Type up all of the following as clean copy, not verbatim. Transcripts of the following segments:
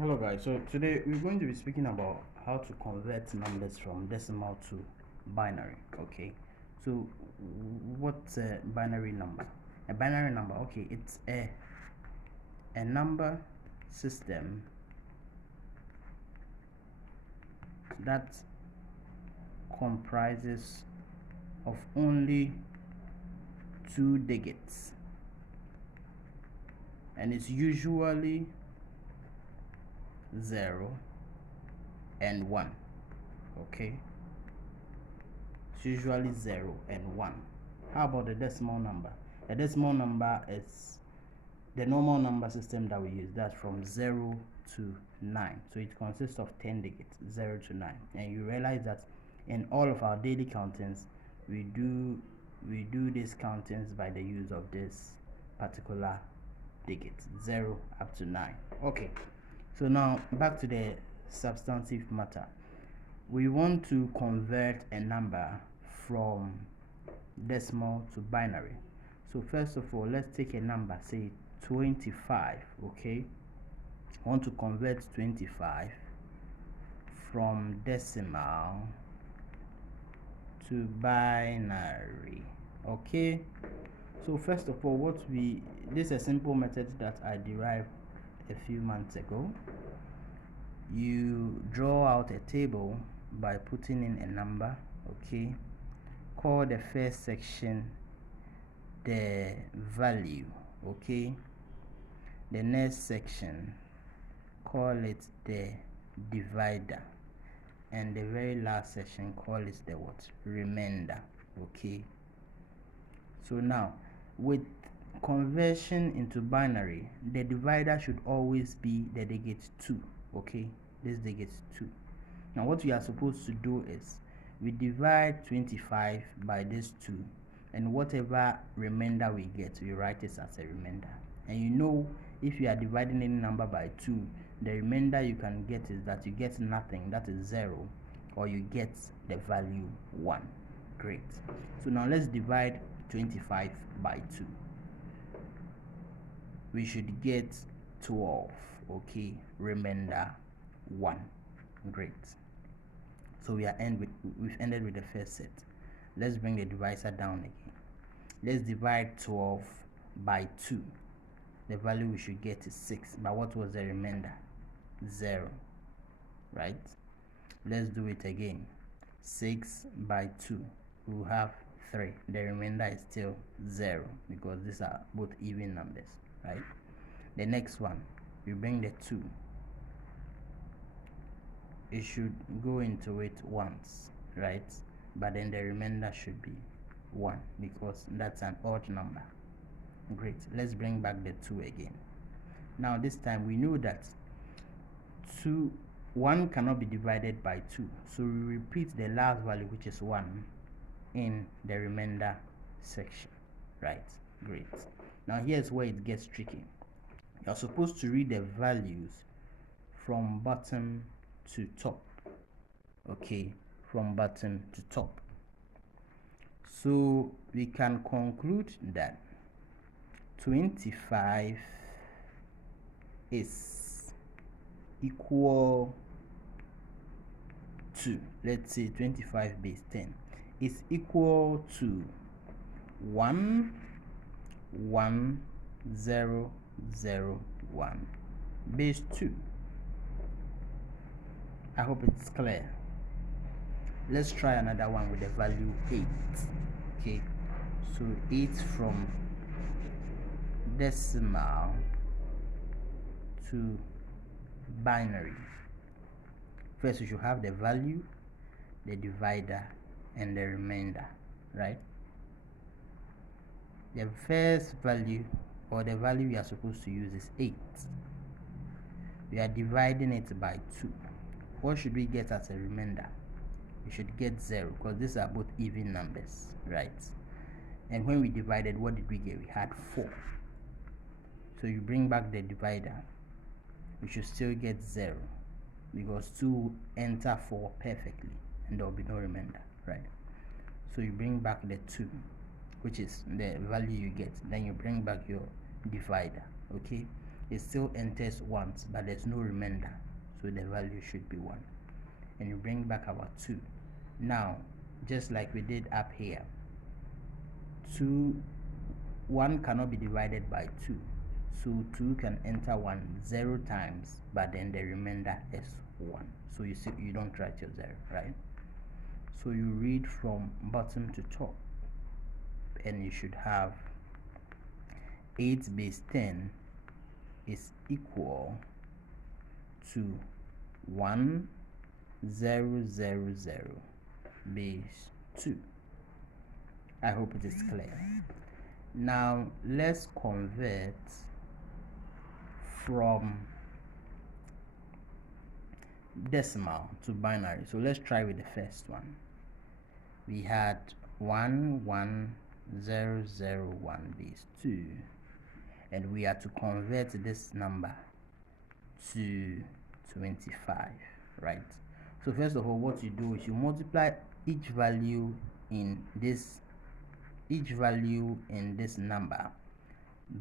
Hello guys, so today we're going to be speaking about how to convert numbers from decimal to binary. Okay, so what's a binary number? A binary number, okay, it's a number system that comprises of only two digits, and it's usually 0 and 1. Okay, it's usually 0 and 1. How about the decimal number? A decimal number is the normal number system that we use. That's from 0 to 9. So it consists of 10 digits, 0 to 9. And you realize that in all of our daily countings, we do these countings by the use of this particular digits, 0 up to 9. Okay, so now back to the substantive matter. We want to convert a number from decimal to binary. So first of all, let's take a number, say 25. Okay, I want to convert 25 from decimal to binary. Okay, so first of all, this is a simple method that I derived a few months ago. You draw out a table by putting in a number. Okay, call the first section the value. Okay, the next section, call it the divider, and the very last section, call it the what? Remainder. Okay, so now with conversion into binary, the divider should always be the digit 2. Okay, this digit 2. Now what we are supposed to do is we divide 25 by this 2, and whatever remainder we get, we write it as a remainder. And you know, if you are dividing any number by 2, the remainder you can get is that you get nothing, that is 0, or you get the value 1. Great. So now let's divide 25 by 2. We should get 12. Okay, remainder 1. Great. So we've ended with the first set. Let's bring the divisor down again. Let's divide 12 by 2. The value we should get is 6. But what was the remainder? 0. Right? Let's do it again. 6 by 2. We will have 3. The remainder is still 0 because these are both even numbers. Right? The next one, we bring the 2. It should go into it once, right? But then the remainder should be 1 because that's an odd number. Great. Let's bring back the 2 again. Now this time we know that 1 cannot be divided by 2, so we repeat the last value, which is 1, in the remainder section. Right? Great. Now here's where it gets tricky. You're supposed to read the values from bottom to top. Okay, from bottom to top. So we can conclude that 25 is equal to, let's say 25 base 10 is equal to 1 1 0 0 1 base 2. I hope it's clear. Let's try another one with the value 8. Okay, so 8 from decimal to binary. First we should have the value, the divider, and the remainder. Right? The first value, or the value we are supposed to use, is 8. We are dividing it by 2. What should we get as a remainder? We should get 0 because these are both even numbers, right? And when we divided, what did we get? We had 4. So you bring back the divider, we should still get 0 because 2 enter 4 perfectly and there will be no remainder, right? So you bring back the 2, which is the value you get, then you bring back your divider. Okay, it still enters once, but there's no remainder, so the value should be 1. And you bring back our 2. Now, just like we did up here, 1 cannot be divided by 2, so 2 can enter 1 0 times, but then the remainder is 1. So you see, you don't write your 0, right? So you read from bottom to top, and you should have 8 base 10 is equal to 1000 base 2. I hope it is clear. Now let's convert from decimal to binary. So let's try with the first one. We had 11001 base 2, and we are to convert this number to 25, right? So first of all, what you do is you multiply each value in this number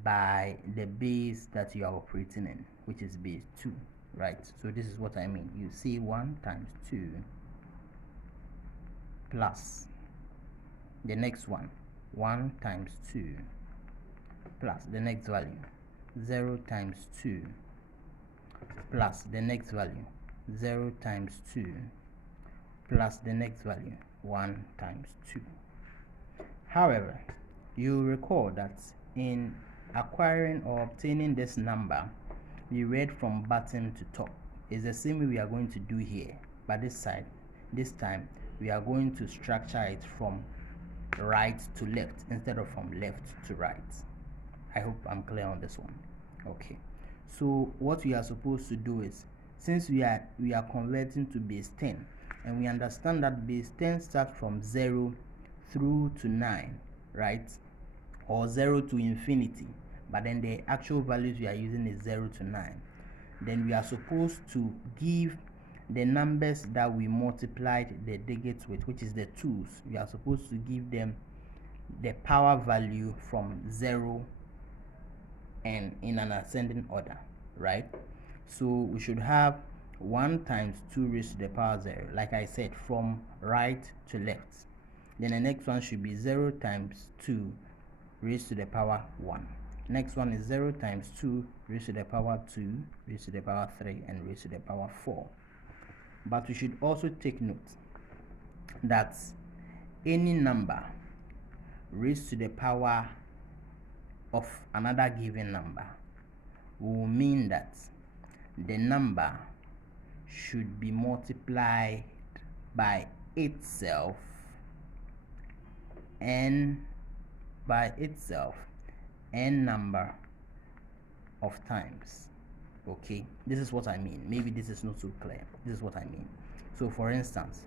by the base that you are operating in, which is base 2, right? So this is what I mean. You see 1 times 2 plus the next one, 1 times 2 plus the next value, 0 times 2 plus the next value, 0 times 2 plus the next value, 1 times 2. However, you recall that in acquiring or obtaining this number, we read from bottom to top. It's the same way we are going to do here, but this time we are going to structure it from right to left instead of from left to right. I hope I'm clear on this one. Okay, so what we are supposed to do is, since we are converting to base 10, and we understand that base 10 starts from 0 through to 9, right? Or 0 to infinity, but then the actual values we are using is 0 to 9. Then we are supposed to give the numbers that we multiplied the digits with, which is the 2's. We are supposed to give them the power value from 0 and in an ascending order, right? So we should have 1 times 2 raised to the power 0, like I said, from right to left. Then the next one should be 0 times 2 raised to the power 1. Next one is 0 times 2 raised to the power 2, raised to the power 3, and raised to the power 4. But we should also take note that any number raised to the power of another given number will mean that the number should be multiplied by itself n number of times. Okay, this is what I mean. Maybe this is not so clear. This is what I mean. So for instance,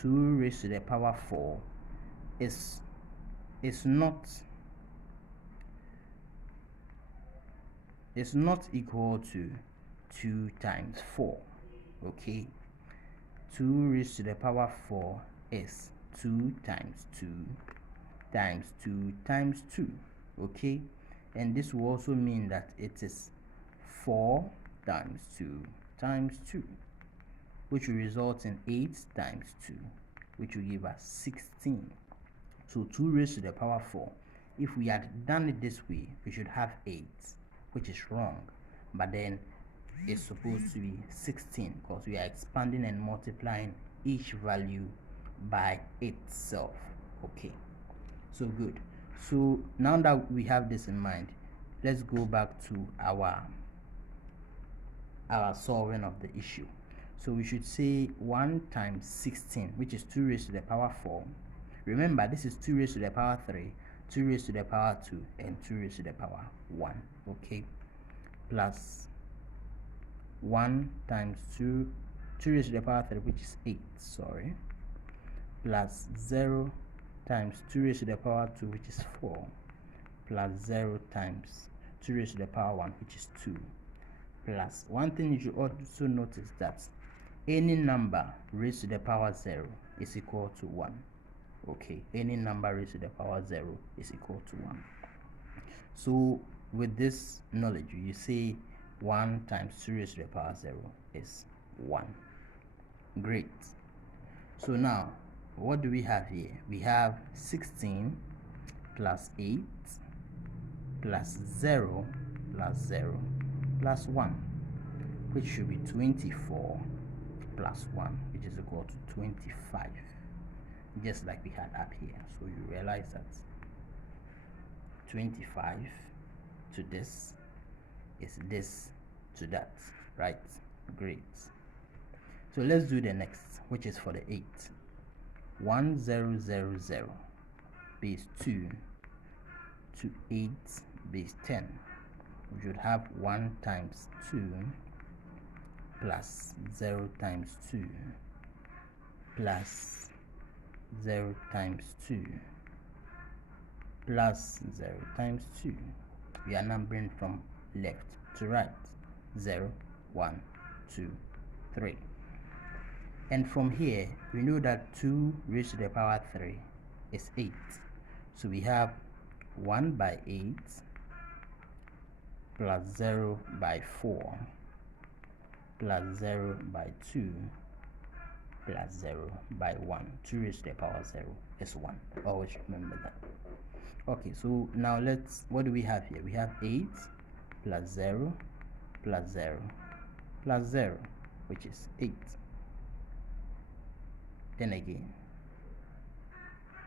2 raised to the power 4 is not equal to 2 times 4. Okay, 2 raised to the power 4 is 2 times 2 times 2 times 2. Okay, and this will also mean that it is 4 times 2 times 2, which will result in 8 times 2, which will give us 16. So 2 raised to the power 4, if we had done it this way, we should have 8, which is wrong, but then it's supposed to be 16 because we are expanding and multiplying each value by itself. Okay, so good. So now that we have this in mind, let's go back to our solving of the issue. So we should say 1 times 16, which is 2 raised to the power 4. Remember, this is 2 raised to the power 3, 2 raised to the power 2, and 2 raised to the power 1. Okay, plus 1 times 2 raised to the power 3, which is 8, sorry, plus 0 times 2 raised to the power 2, which is 4, plus 0 times 2 raised to the power 1, which is 2, plus one thing you should also notice that any number raised to the power 0 is equal to 1. Okay, any number raised to the power 0 is equal to 1. So with this knowledge, you say 1 times 2 raised to the power 0 is 1. Great. So now, what do we have here? We have 16 plus 8 plus 0 plus 0 plus 1, which should be 24 plus 1, which is equal to 25, just like we had up here. So you realize that 25 to this is this to that, right? Great. So let's do the next, which is for the 8. 1000 base 2 to 8 base 10. We should have 1 times 2 plus 0 times 2 plus 0 times 2 plus 0 times 2. We are numbering from left to right. 0, 1, 2, 3. And from here, we know that 2 raised to the power 3 is 8. So we have 1 by 8 plus 0 by 4 plus 0 by 2 plus 0 by 1. 2 raised to the power 0 is 1. Always remember that. Okay, so now what do we have here? We have 8 plus 0 plus 0 plus 0, which is 8. Then again,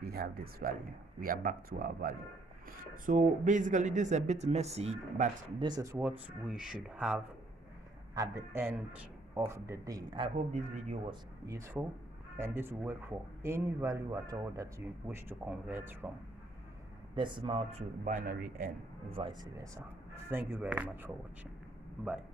we have this value. We are back to our value. So basically, this is a bit messy, but this is what we should have at the end of the day. I hope this video was useful, and this will work for any value at all that you wish to convert from decimal to binary and vice versa. Thank you very much for watching. Bye.